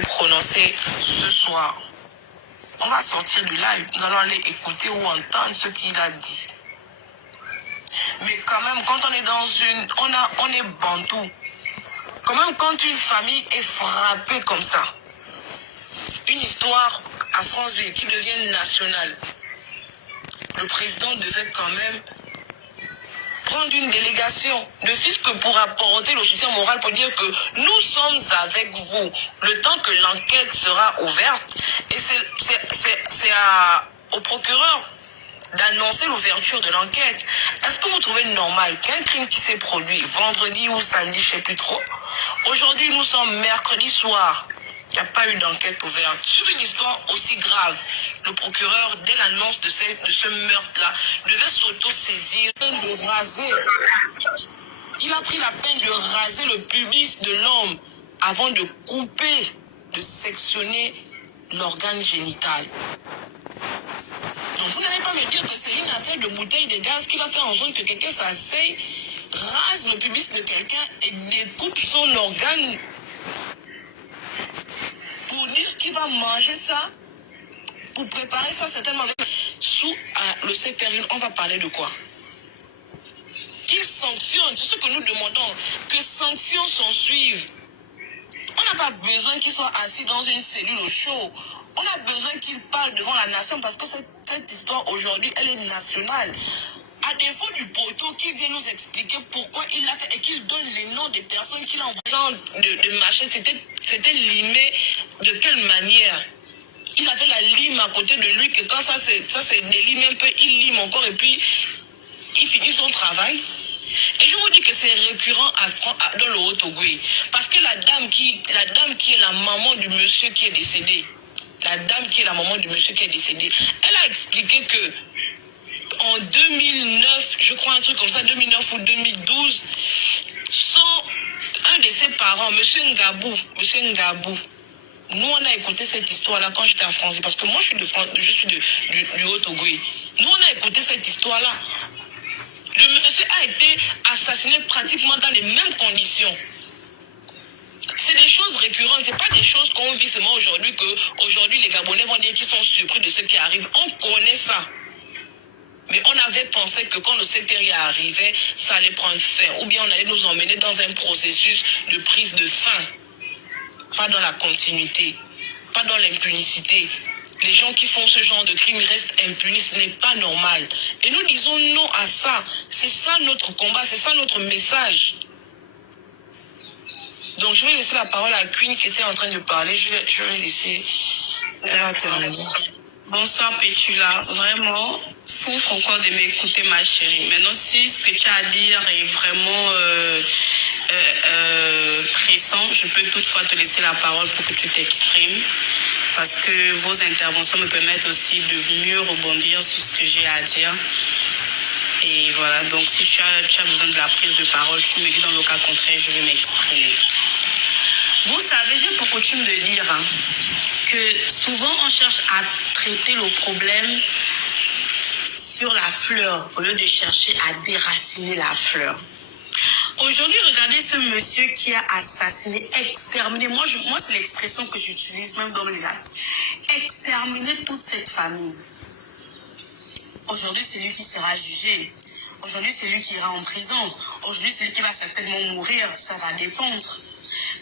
prononcer ce soir. On va sortir du live, nous allons aller écouter ou entendre ce qu'il a dit. Mais quand même, quand on est dans on est bantou. Quand même, quand une famille est frappée comme ça, une histoire à Franceville qui devient nationale, le président devait quand même prendre une délégation, ne fût-ce que pour apporter le soutien moral, pour dire que nous sommes avec vous, le temps que l'enquête sera ouverte. Et c'est au procureur d'annoncer l'ouverture de l'enquête. Est-ce que vous trouvez normal qu'un crime qui s'est produit vendredi ou samedi, je ne sais plus trop, aujourd'hui nous sommes mercredi soir, il n'y a pas eu d'enquête ouverte sur une histoire aussi grave? Le procureur, dès l'annonce de ce meurtre-là, devait s'auto-saisir, de raser. Il a pris la peine de raser le pubis de l'homme avant de couper, de sectionner l'organe génital. Donc vous n'allez pas me dire que c'est une affaire de bouteille de gaz qui va faire en sorte que quelqu'un s'asseye, rase le pubis de quelqu'un et découpe son organe pour dire qu'il va manger ça, pour préparer ça certainement. Sous le secteur, on va parler de quoi? Qu'il sanctionne, c'est ce que nous demandons, que sanctions s'en suivent. On n'a pas besoin qu'il soit assis dans une cellule au chaud. On a besoin qu'il parle devant la nation parce que cette histoire aujourd'hui, elle est nationale. À défaut du poteau qui vient nous expliquer pourquoi il l'a fait et qu'il donne les noms des personnes qu'il a envoyées de machette, c'était limé de quelle manière? Il avait la lime à côté de lui que quand ça se délime un peu, il lime encore et puis il finit son travail. Et je vous dis que c'est récurrent dans le Haut-Ogooué. Parce que la dame qui est la maman du monsieur qui est décédé, elle a expliqué que en 2009, je crois un truc comme ça, 2009 ou 2012, un de ses parents, monsieur Ngabou, nous on a écouté cette histoire-là quand j'étais en France, parce que moi je suis du Haut-Ogooué. Nous on a écouté cette histoire-là. Le monsieur a été assassiné pratiquement dans les mêmes conditions. C'est des choses récurrentes, c'est pas des choses qu'on vit seulement aujourd'hui, que aujourd'hui les Gabonais vont dire qu'ils sont surpris de ce qui arrive. On connaît ça. Mais on avait pensé que quand le secteur arrivait, ça allait prendre fin. Ou bien on allait nous emmener dans un processus de prise de fin. Pas dans la continuité, pas dans l'impunicité. Les gens qui font ce genre de crime restent impunis, ce n'est pas normal. Et nous disons non à ça. C'est ça notre combat, c'est ça notre message. Donc je vais laisser la parole à Queen qui était en train de parler. Je vais laisser... Elle va terminer. Bonsoir Pétula, vraiment, souffre encore de m'écouter ma chérie. Maintenant, si ce que tu as à dire est vraiment pressant, je peux toutefois te laisser la parole pour que tu t'exprimes. Parce que vos interventions me permettent aussi de mieux rebondir sur ce que j'ai à dire. Et voilà, donc si tu as besoin de la prise de parole, tu me dis, dans le cas contraire, je vais m'exprimer. Vous savez, j'ai pour coutume de dire que souvent on cherche à traiter le problème sur la fleur au lieu de chercher à déraciner la fleur. Aujourd'hui, regardez ce monsieur qui a assassiné, exterminé. Moi c'est l'expression que j'utilise même dans les actes. Exterminer toute cette famille. Aujourd'hui, c'est lui qui sera jugé. Aujourd'hui, c'est lui qui ira en prison. Aujourd'hui, c'est lui qui va certainement mourir. Ça va dépendre.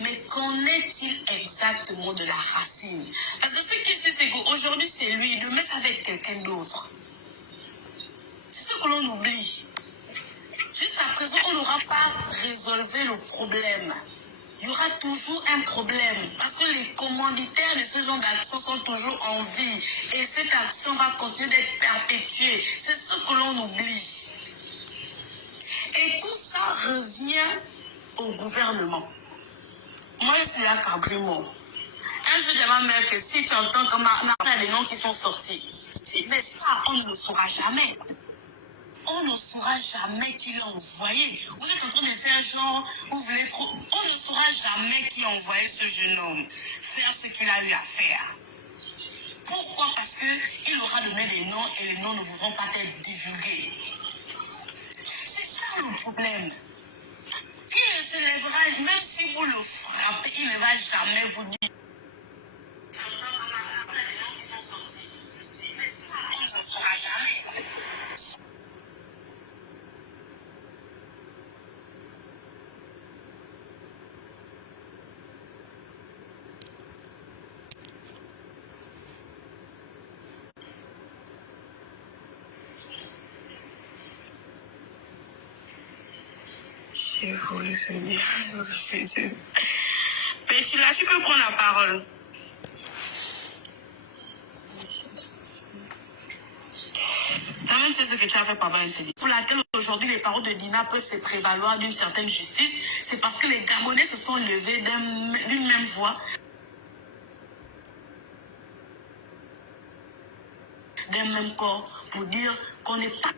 Mais qu'en est-il exactement de la racine? Parce que ce qui est sûr, c'est qu'aujourd'hui, c'est lui. Demain, ça va être quelqu'un d'autre. C'est ce que l'on oublie. Jusqu'à présent, on n'aura pas résolu le problème. Il y aura toujours un problème. Parce que les commanditaires de ce genre d'action sont toujours en vie. Et cette action va continuer d'être perpétuée. C'est ce que l'on oublie. Et tout ça revient au gouvernement. Moi, je suis à Cabrimo. Un jour, de ma mère, que si tu entends comme il y a des noms qui sont sortis, mais ça, on ne le saura jamais. On ne saura jamais qui l'a envoyé. Vous êtes en train de faire genre, vous voulez trop. On ne saura jamais qui a envoyé ce jeune homme faire ce qu'il a eu à faire. Pourquoi? Parce qu'il aura donné des noms et les noms ne voudront pas être divulgués. C'est ça le problème. Il ne se lèvera, même si vous le frappez, il ne va jamais vous dire. J'ai voulu finir. Péchila, tu peux prendre la parole. Toi-même, c'est ce que tu as fait pendant un peu. Pour laquelle aujourd'hui les paroles de Dina peuvent se prévaloir d'une certaine justice, c'est parce que les Gabonais se sont levés d'une même voix, d'un même corps, pour dire qu'on n'est pas.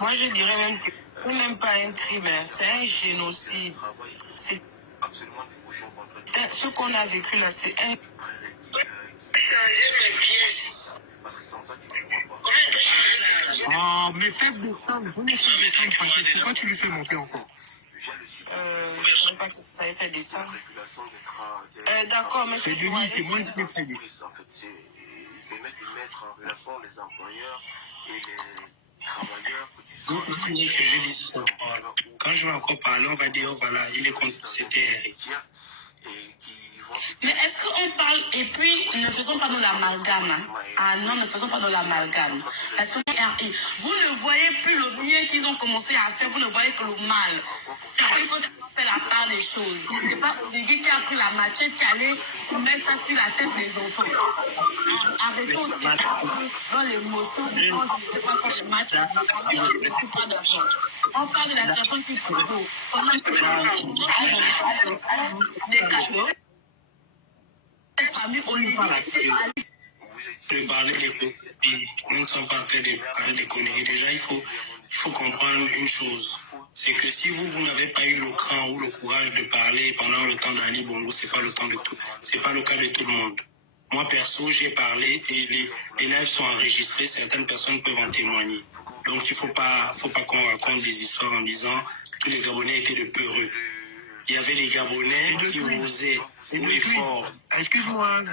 Moi, je dirais même que c'est même pas un crime, hein. C'est un génocide. C'est ce qu'on a vécu là, c'est un. Changer mes pièces. Oh, mais faites descendre, vous me faites descendre, Francis. Pourquoi tu lui fais monter encore? Je ne sais pas que ça ait fait descendre. D'accord, mais c'est Denis, c'est moi qui l'ai fait descendre. En fait, c'est permettre de mettre en relation les employeurs et les travailleurs. Quand je vais encore parler, on va dire, voilà, il est contre CPR. Mais est-ce qu'on parle, et puis ne faisons pas dans l'amalgame, hein? Ah non, ne faisons pas dans l'amalgame. Parce que vous ne voyez plus le bien qu'ils ont commencé à faire, vous ne voyez que le mal. Il faut faire la part des choses. C'est pas Oligui qui a pris la machette qui allait mettre ça sur la tête des enfants. Arrêtez aussi dans l'émotion, quand je ne sais pas quand le match, je ne suis pas d'accord. On parle de la situation qui est trop. On a des cadeaux. De parler des conneries. Nous ne sommes pas en train de parler des conneries. Déjà, il faut comprendre une chose. C'est que si vous n'avez pas eu le cran ou le courage de parler pendant le temps d'Ali Bongo, c'est pas le temps de tout. C'est pas le cas de tout le monde. Moi, perso, j'ai parlé et les lives sont enregistrés. Certaines personnes peuvent en témoigner. Donc, il faut pas qu'on raconte des histoires en disant que les Gabonais étaient de peureux. Il y avait les Gabonais qui osaient. Excuse-moi,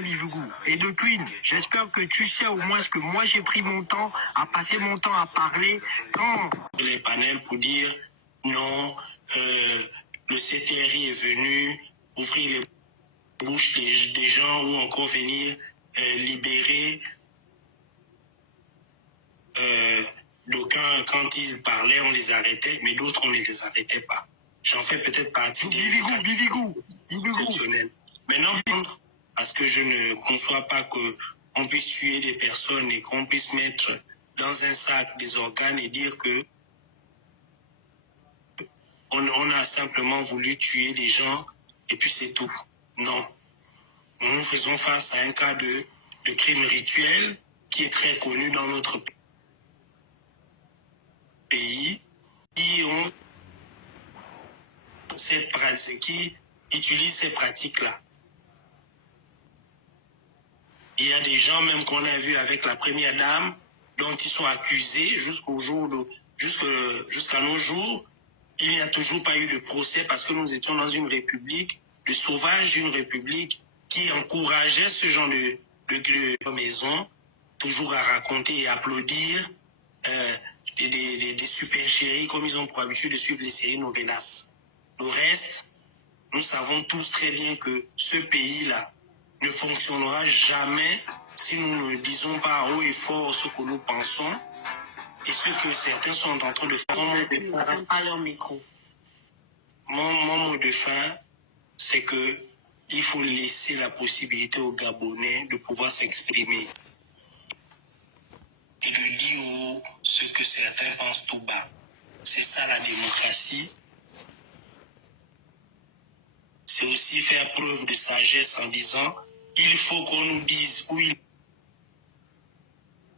Livougou. Et de Queen, j'espère que tu sais au moins ce que moi j'ai pris mon temps à passer mon temps à parler quand les panels pour dire non, le CTRI est venu ouvrir les bouches des gens ou encore venir libérer d'aucuns quand ils parlaient, on les arrêtait, mais d'autres on ne les arrêtait pas. J'en fais peut-être partie des exceptionnels. Maintenant, parce que je ne conçois pas qu'on puisse tuer des personnes et qu'on puisse mettre dans un sac des organes et dire que on a simplement voulu tuer des gens et puis c'est tout. Non. Nous faisons face à un cas de crime rituel qui est très connu dans notre pays, qui utilisent ces pratiques-là. Il y a des gens même qu'on a vus avec la première dame dont ils sont accusés jusqu'à nos jours. Il n'y a toujours pas eu de procès parce que nous étions dans une république de sauvages, une république qui encourageait ce genre de maison, toujours à raconter et applaudir des super chéris comme ils ont pour habitude de suivre les séries novelas. Le reste, nous savons tous très bien que ce pays-là ne fonctionnera jamais si nous ne disons pas haut et fort ce que nous pensons et ce que certains sont en train de faire. Mon mot de fin, c'est que il faut laisser la possibilité aux Gabonais de pouvoir s'exprimer et de dire ce que certains pensent tout bas. C'est ça la démocratie. C'est aussi faire preuve de sagesse en disant il faut qu'on nous dise où il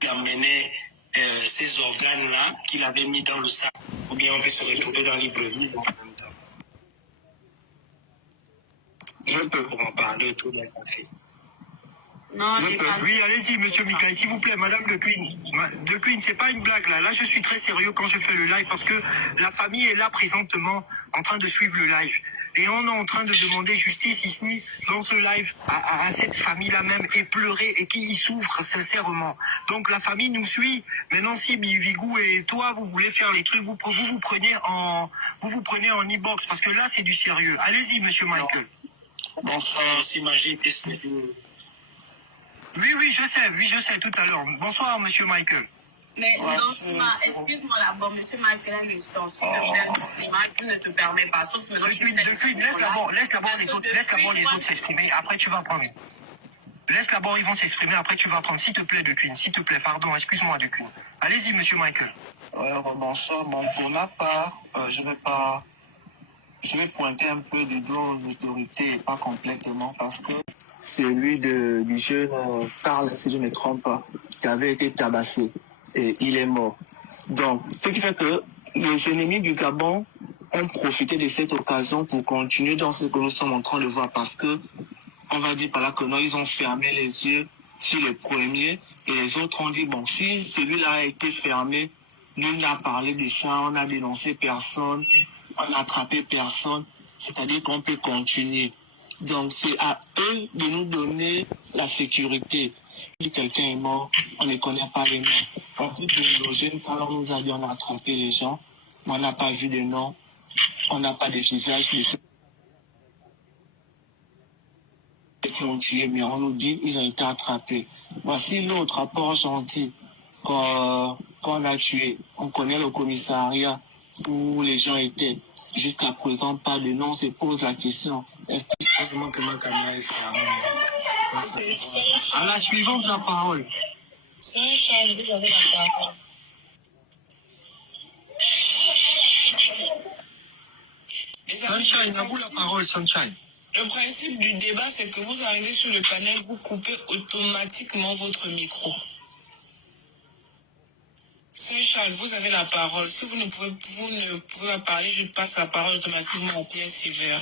amenait ces organes-là qu'il avait mis dans le sac. Ou bien on peut se retrouver dans Libreville en même temps. Je peux pour en parler autour d'un café. Non, oui, allez-y, monsieur Mikaï, s'il vous plaît, madame de Queen. De Queen, c'est pas une blague, là. Là, je suis très sérieux quand je fais le live parce que la famille est là présentement en train de suivre le live. Et on est en train de demander justice ici, dans ce live, à cette famille-là même, et pleurer, et qui y souffre sincèrement. Donc la famille nous suit. Maintenant, si Vigou et toi, vous voulez faire les trucs, vous prenez en e-box, parce que là, c'est du sérieux. Allez-y, monsieur Michael. Bonsoir, s'imagine que c'est... Oui, je sais, tout à l'heure. Bonsoir, monsieur Michael. Mais excuse-moi d'abord, monsieur Michael, un instant. S'il te plaît, je ne te permets pas. Sauf maintenant que tu Laisse d'abord les autres s'exprimer, après tu vas prendre. Laisse d'abord ils vont s'exprimer, après tu vas prendre. S'il te plaît, De Queen, s'il te plaît, pardon, excuse-moi, De Queen. Allez-y, monsieur Michael. Bonsoir, bon, pour ma part, je vais pointer un peu du doigt aux autorités, pas complètement, parce que celui du jeune Karl, si je ne me trompe pas, qui avait été tabassé, et il est mort. Donc, ce qui fait que les ennemis du Gabon ont profité de cette occasion pour continuer dans ce que nous sommes en train de voir, parce que on va dire par là que non, ils ont fermé les yeux sur le premier, et les autres ont dit, bon, si celui-là a été fermé, nul n'a parlé de ça, on n'a dénoncé personne, on n'a attrapé personne, c'est-à-dire qu'on peut continuer. Donc c'est à eux de nous donner la sécurité. Si quelqu'un est mort, on ne connaît pas les noms. On peut loger, quand on nous a dit on a attrapé les gens, mais on n'a pas vu de nom, on n'a pas de visage de ceux qui ont tué, mais on nous dit ils ont été attrapés. Voici l'autre rapport gentil qu'on a tué. On connaît le commissariat où les gens étaient. Jusqu'à présent, pas de nom, on se pose la question. Heureusement que ma caméra est fermée. À la suivante, la parole. Sunshine, vous avez la parole. Sunshine, à vous la parole, Sunshine. Le principe du débat, c'est que vous arrivez sur le panel, vous coupez automatiquement votre micro. Saint-Charles, vous avez la parole. Si vous ne pouvez pas parler, je passe la parole automatiquement à Pierre Silver.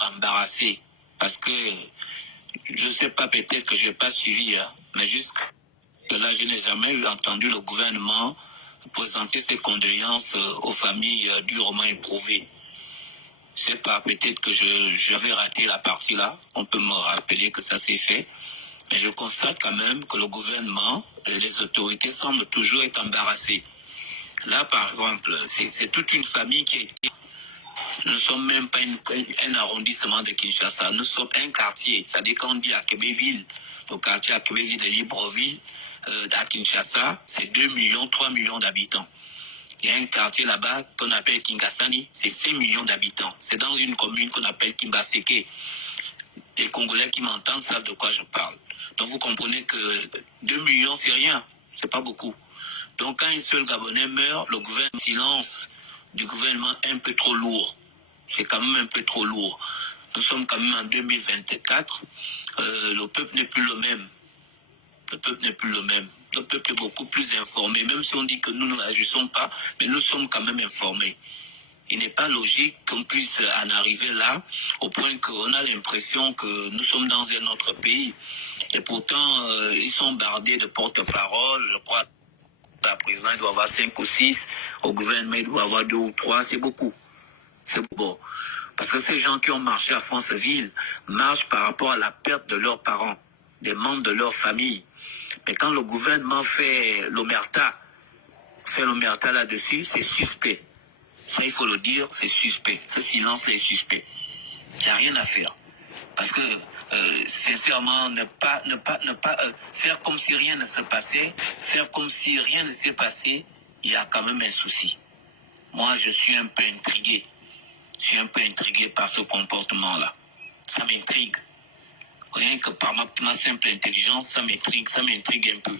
Embarrassé, parce que je ne sais pas, peut-être que je n'ai pas suivi, mais jusque là, je n'ai jamais entendu le gouvernement présenter ses condoléances aux familles durement éprouvées. Je ne sais pas, peut-être que j'avais raté la partie là, on peut me rappeler que ça s'est fait, mais je constate quand même que le gouvernement et les autorités semblent toujours être embarrassés. Là, par exemple, c'est toute une famille qui est... Nous ne sommes même pas un arrondissement de Kinshasa, nous sommes un quartier. C'est-à-dire qu'on dit à Québéville, le quartier à Québéville de Libreville, à Kinshasa, c'est 2 millions, 3 millions d'habitants. Il y a un quartier là-bas qu'on appelle Kingasani, c'est 5 millions d'habitants. C'est dans une commune qu'on appelle Kimbaseke. Les Congolais qui m'entendent savent de quoi je parle. Donc vous comprenez que 2 millions, c'est rien, c'est pas beaucoup. Donc quand un seul Gabonais meurt, le gouvernement silence du gouvernement un peu trop lourd. C'est quand même un peu trop lourd. Nous sommes quand même en 2024. Le peuple n'est plus le même. Le peuple n'est plus le même. Le peuple est beaucoup plus informé. Même si on dit que nous ne réagissons pas, mais nous sommes quand même informés. Il n'est pas logique qu'on puisse en arriver là, au point qu'on a l'impression que nous sommes dans un autre pays. Et pourtant, ils sont bardés de porte-parole, je crois. Le président il doit avoir 5 ou 6, au gouvernement il doit avoir 2 ou 3, c'est beaucoup. C'est bon. Parce que ces gens qui ont marché à Franceville marchent par rapport à la perte de leurs parents, des membres de leur famille. Mais quand le gouvernement fait l'omerta là-dessus, c'est suspect. Ça, il faut le dire, c'est suspect. Ce silence-là est suspect. Il n'y a rien à faire. Parce que, sincèrement, ne pas faire comme si rien ne se passait, faire comme si rien ne s'est passé, il y a quand même un souci. Moi, je suis un peu intrigué. Je suis un peu intrigué par ce comportement-là. Ça m'intrigue. Rien que par ma simple intelligence, ça m'intrigue un peu.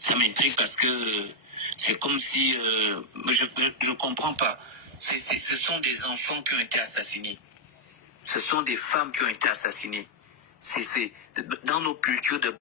Ça m'intrigue parce que c'est comme si... je comprends pas. Ce sont des enfants qui ont été assassinés. Ce sont des femmes qui ont été assassinées. C'est dans nos cultures de...